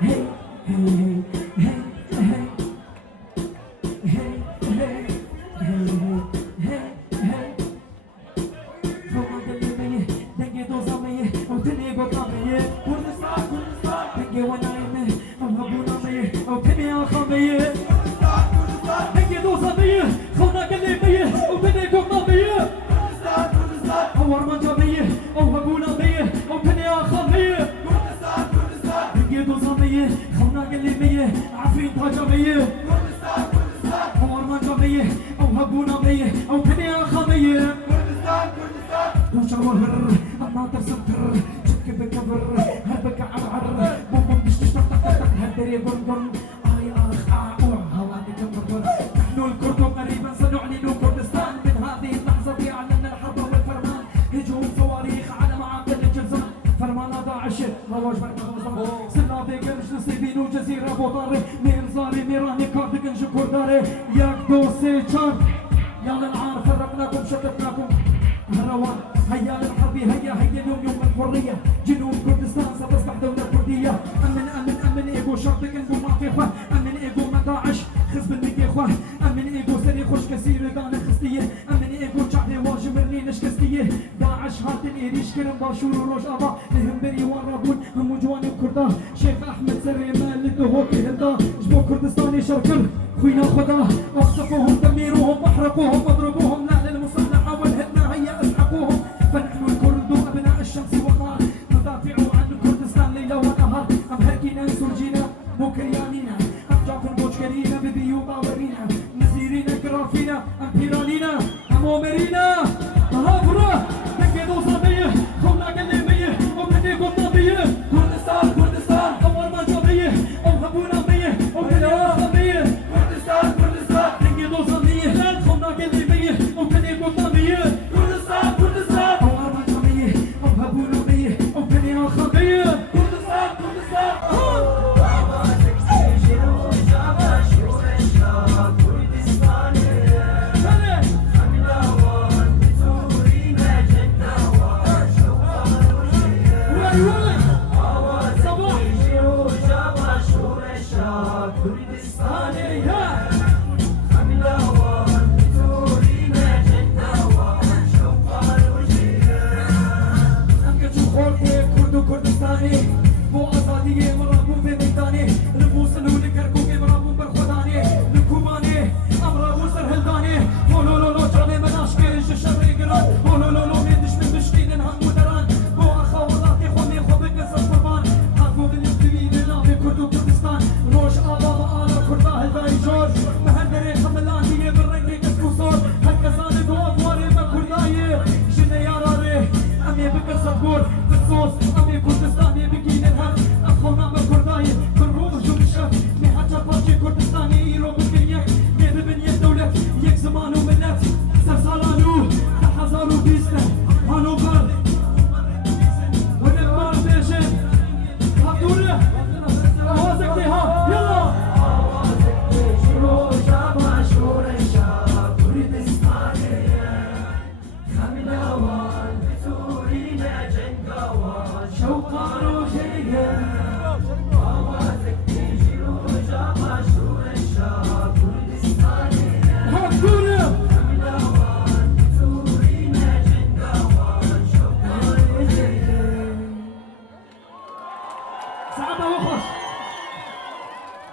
hey, hey, hey, hey, hey, hey, hey, hey. From the living, then get those on me, or the neighbor come here. Put the start, then get one eye, I'm a boon on me, or Timmy, I'll come here. Then get those on me, from the living, or the neighbor come here. Our man come here, or a boon on me, or Timmy, I'll come here. ضمية خونا قال لي مية عفريت هجمية أو أرمان جمية أو هبونا مية أو كنيا خمية وشاور أما ترسمتر شك بكبر هربك عرعر بوم بوم دش دش تك تك هدري بوم بوم آي آخ آعوع هوادي كبر نحن الكرد قريبا سنعلن كردستان من هذه اللحظة أعلن الحرب والفرمان هجوم صواريخ على معابد الجرزان فرمان داعش رواج نصيبين وجزيرة بوطاري ميرزاري ميراني كاردكن شكور داري ياك دوسي شان يلا العار فرقناكم شتتناكم هروان هيا للحرب هيا اليوم يوم الحرية جنوب كردستان ستصبح دولة كردية أمن إيجو شرطكن بو ما في إخوة أمن إيجو ما داعش خزب الميكي إخوة أمن إيجو سري خوش كثير دان الخستية أمن إيجو شعبي واجمرني نشكستية داعش هاتن إيريش كرم باشور وروش أبا لهم بري ورابون هم جواني كردا شيخ أحمد سري مالك هوكي هلدا جبو كردستاني شركر خوينا خدا اخطفوهم دميروهم واحرقوهم واضربوهم لا للمصلحة والهدنة هيا اسحقوهم فنحن الكرد أبناء الشمس والنار ندافع عن كردستان ليلة ونهار أم هركينا سرجينا موكريانينا أم جعفر بوشكرينا ببيو باورينا نزيرينا كرافينا أم بيرانينا أم أومرينا هافرو